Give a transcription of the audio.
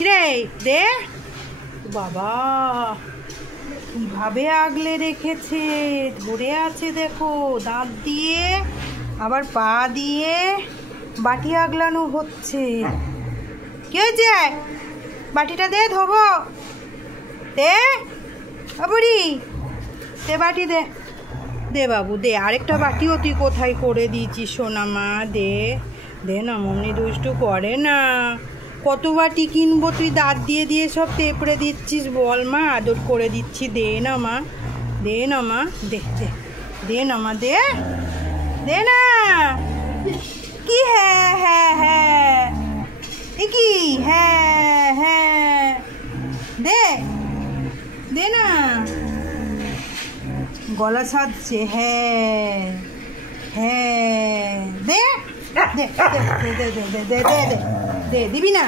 কিরে দে বাবা, কিভাবে আগলে রেখেছে, ধরে আছে দেখো, দাঁত দিয়ে আবার পা দিয়ে বাটি আগলানো হচ্ছে। কি হয়েছে? বাটিটা দে, ধোবো। দে বুড়ি, দে বাটি, দে দে বাবু দে। আরেকটা বাটিও তুই কোথায় করে দিয়েছিস সোনা মা? দে দে না, মনে দুষ্টু করে না। কত বাটি কিনবো, তুই দাঁত দিয়ে দিয়ে সব তেপড়ে দিচ্ছিস। বল মা, আদর করে দিচ্ছি, দে না মা, দে না মা, দে দে দে না মা, দে দে না। কি হ্যাঁ হ্যাঁ হ্যাঁ, এ কি হ্যাঁ হ্যাঁ, দে দে না। গলা সাজছে, হ্যাঁ হ্যাঁ, দে দে দে দে দে দে দে দে, দিবি না?